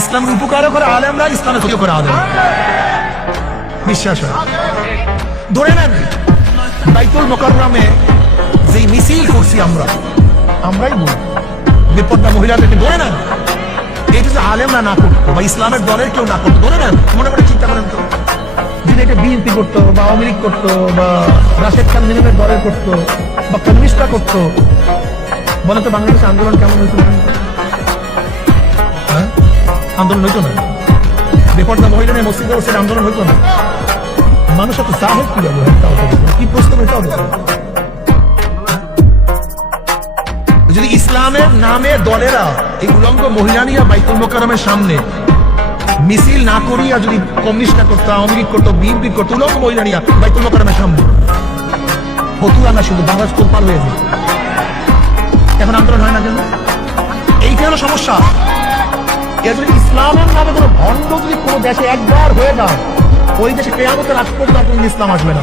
ইসলামের উপকারও করে আলেমরা, ইসলামের ক্ষতিও করে আলেম। বিশ্বাস হয়? ধরে নেন বাইতুল মোকাররমে যেই মিছিল করছি আমরাই বলি বেপর্দা মহিলাদেরকে ধরে নেন, এটা যে আলেমরা না করতো বা ইসলামের দলের কেউ না করতো, ধরে নেন, মনে মনে চিন্তা করেন তো, যদি এটা বিএনপি করতো বা আওয়ামী লীগ করতো বা রাশেদ খান মিনিমের দলের করতো বা কমিউনিস্টরা করতো, বলে তো বাংলাদেশ আন্দোলন কেমন হইতো? হ্যাঁ, আন্দোলন হইতো না। বেপর্দা মহিলা নিয়ে মসজিদে বসে আন্দোলন হইতো না। মানুষ এত সাহস কি হবে? কি প্রশ্ন হইতে হবে? যদি ইসলামের নামে দলেরা এই উলঙ্গ মহিলা নিয়ে বাইতুল মোকাররমের সামনে মিছিল না করিয়া যদি কমিউনিস্টরা করতো, আওয়ামী লীগ করতো, বিএনপি করতো, উলঙ্গ মহিলা নিয়ে বাইতুল মোকাররমের সামনে ফতুয়া না শুধু বাংলাদেশ তোলপার হয়ে যায়। এখন আন্দোলন হয় না কেন? এইটা হলো সমস্যা। এর যদি ইসলামের নামে কোনো ভণ্ড যদি কোনো দেশে একবার হয়ে যায়, ওই দেশে কেয়ামতের আগ পর্যন্ত ইসলাম আসবে না।